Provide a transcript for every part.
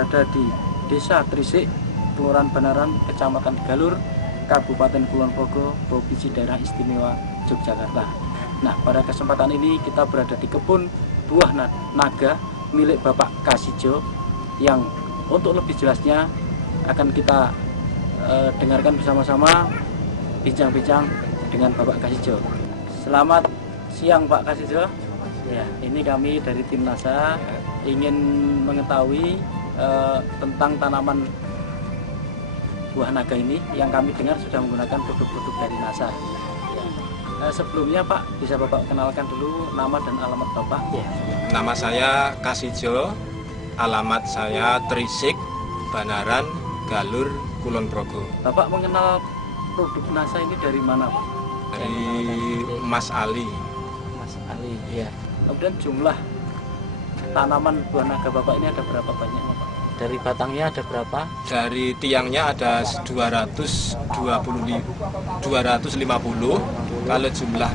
berada di Desa Trisik, Kelurahan Banaran, Kecamatan Galur, Kabupaten Kulon Progo, Provinsi Daerah Istimewa Yogyakarta. Nah, pada kesempatan ini kita berada di kebun buah naga milik Bapak Kasijo, yang untuk lebih jelasnya akan kita dengarkan bersama-sama bincang-bincang dengan Bapak Kasijo. Selamat siang Pak Kasijo. Ya, ini kami dari tim NASA ingin mengetahui tentang tanaman buah naga ini yang kami dengar sudah menggunakan produk-produk dari NASA. Sebelumnya Pak, bisa Bapak kenalkan dulu nama dan alamat Bapak? Ya. Nama saya Kasijo, alamat saya Trisik, Banaran, Galur, Kulon Progo. Bapak mengenal produk NASA ini dari mana Pak? Dari Mas Ali. Mas Ali, ya. Kemudian jumlah tanaman buah naga Bapak ini ada berapa banyaknya Pak? Dari batangnya ada berapa? Dari tiangnya ada 250. Kalau jumlah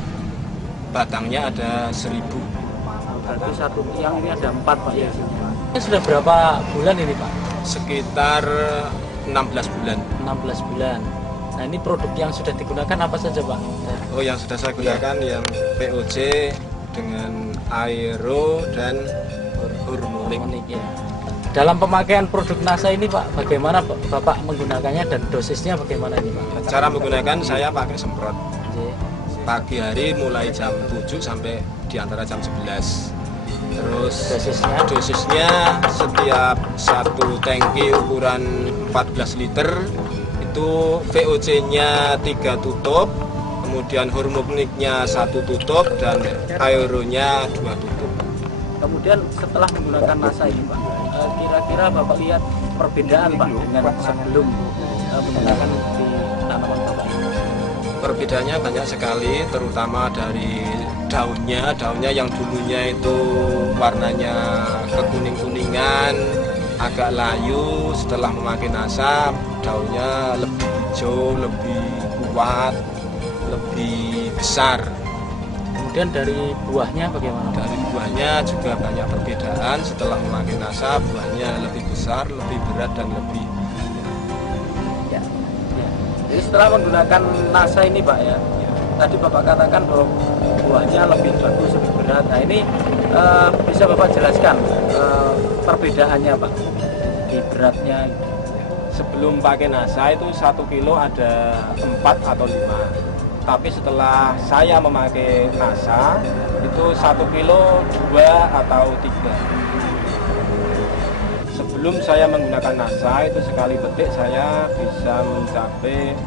batangnya ada 1000. Berarti satu tiang ini ada 4 Pak ya? Ini sudah berapa bulan ini Pak? Sekitar 16 bulan. 16 bulan. Nah, ini produk yang sudah digunakan apa saja Pak? Oh, yang sudah saya gunakan yang POC dengan aero dan hormonik. Ya. Dalam pemakaian produk NASA ini Pak, bagaimana Bapak menggunakannya dan dosisnya bagaimana ini Pak? Cara menggunakan saya pakai semprot. Oke. Pagi hari mulai jam 7 sampai di antara jam 11. Terus dosisnya setiap satu tangki ukuran 14 liter itu VOC-nya 3 tutup, kemudian hormoniknya 1 tutup, dan aeronya 2 tutup. Kemudian setelah menggunakan NASA ini Pak, kira-kira Bapak lihat perbedaan Pak dengan sebelum menggunakan di tanaman Bapak ini? Perbedaannya banyak sekali, terutama dari daunnya yang dulunya itu warnanya kekuning-kuningan, agak layu. Setelah memakai NASA, daunnya lebih hijau, lebih kuat, lebih besar. Kemudian dari buahnya bagaimana? Dari buahnya juga banyak perbedaan. Setelah memakai NASA, buahnya lebih besar, lebih berat, dan lebih ya. Jadi setelah menggunakan NASA ini Pak ya, tadi Bapak katakan bahwa buahnya lebih bagus, lebih berat. Nah ini bisa Bapak jelaskan perbedaannya Pak di beratnya? Sebelum pakai NASA itu 1 kilo ada 4 atau 5. Tapi setelah saya memakai NASA itu 1 kilo 2 atau 3. Sebelum saya menggunakan NASA itu sekali petik saya bisa mencapai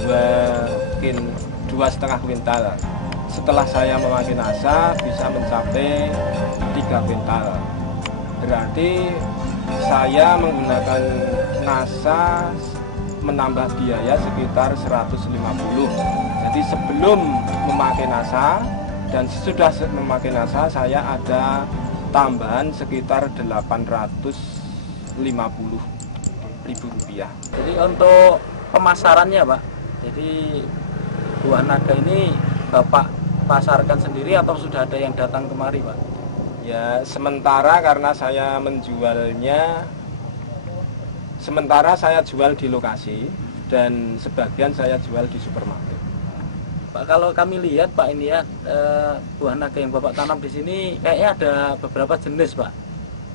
2,5 kuintal. Setelah saya memakai NASA bisa mencapai 3 kuintal. Berarti saya menggunakan NASA menambah biaya sekitar 150. Jadi sebelum memakai NASA dan sesudah memakai NASA saya ada tambahan sekitar 850.000 rupiah. Jadi untuk pemasarannya Pak, jadi buah naga ini Bapak pasarkan sendiri atau sudah ada yang datang kemari Pak? Ya, sementara karena saya menjualnya, sementara saya jual di lokasi dan sebagian saya jual di supermarket. Pak, kalau kami lihat Pak ini ya, buah naga yang Bapak tanam di sini kayaknya ada beberapa jenis Pak.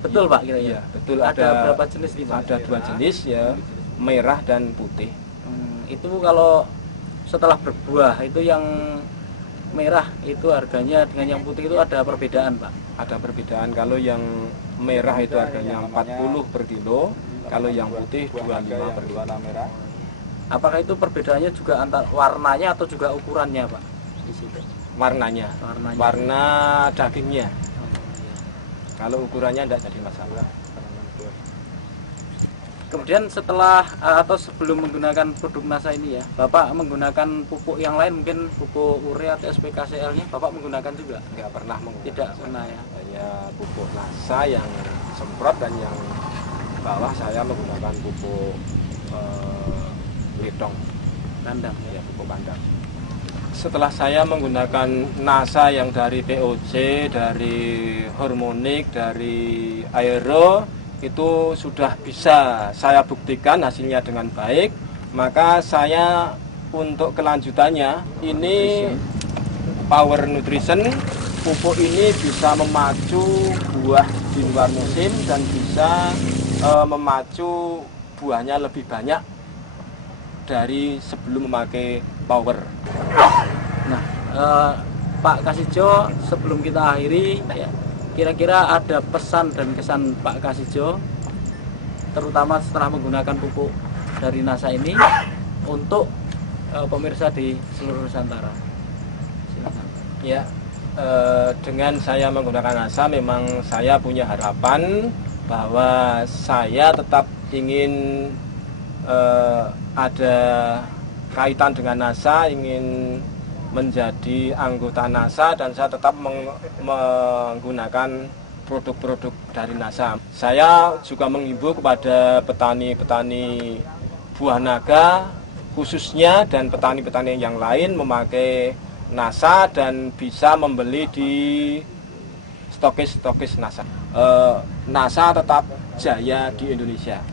Betul Pak kira-kira? Iya, betul. Ada berapa jenis nih Pak? Ada 2 jenis ya, merah dan putih. Itu kalau setelah berbuah itu yang merah itu harganya dengan yang putih itu ada perbedaan Pak? Ada perbedaan. Kalau yang merah itu harganya 40 per kilo, kalau yang putih 25 per kilo. Apakah itu perbedaannya juga antara warnanya atau juga ukurannya Pak? Di situ. Warnanya. Warna dagingnya. Kalau ukurannya tidak jadi masalah. Kemudian setelah atau sebelum menggunakan produk NASA ini ya, Bapak menggunakan pupuk yang lain, mungkin pupuk urea atau SPKCL-nya Bapak menggunakan juga? Nggak pernah menggunakan. Tidak pernah ya? Hanya pupuk NASA yang semprot, dan yang bawah saya menggunakan pupuk lidong, kandang ya, pupuk kandang. Setelah saya menggunakan NASA yang dari POC, dari hormonik, dari aero, itu sudah bisa saya buktikan hasilnya dengan baik, maka saya untuk kelanjutannya ini Power Nutrition, pupuk ini bisa memacu buah di luar musim dan bisa memacu buahnya lebih banyak dari sebelum memakai Power. Nah, Pak Kasijo, sebelum kita akhiri, ya, kira-kira ada pesan dan kesan Pak Kasijo, terutama setelah menggunakan pupuk dari NASA ini untuk pemirsa di seluruh Nusantara. Silakan. Ya, dengan saya menggunakan NASA, memang saya punya harapan bahwa saya tetap ingin ada kaitan dengan NASA, ingin menjadi anggota NASA, dan saya tetap menggunakan produk-produk dari NASA. Saya juga menghimbau kepada petani-petani buah naga khususnya dan petani-petani yang lain memakai NASA dan bisa membeli di stokis-stokis NASA. NASA tetap jaya di Indonesia.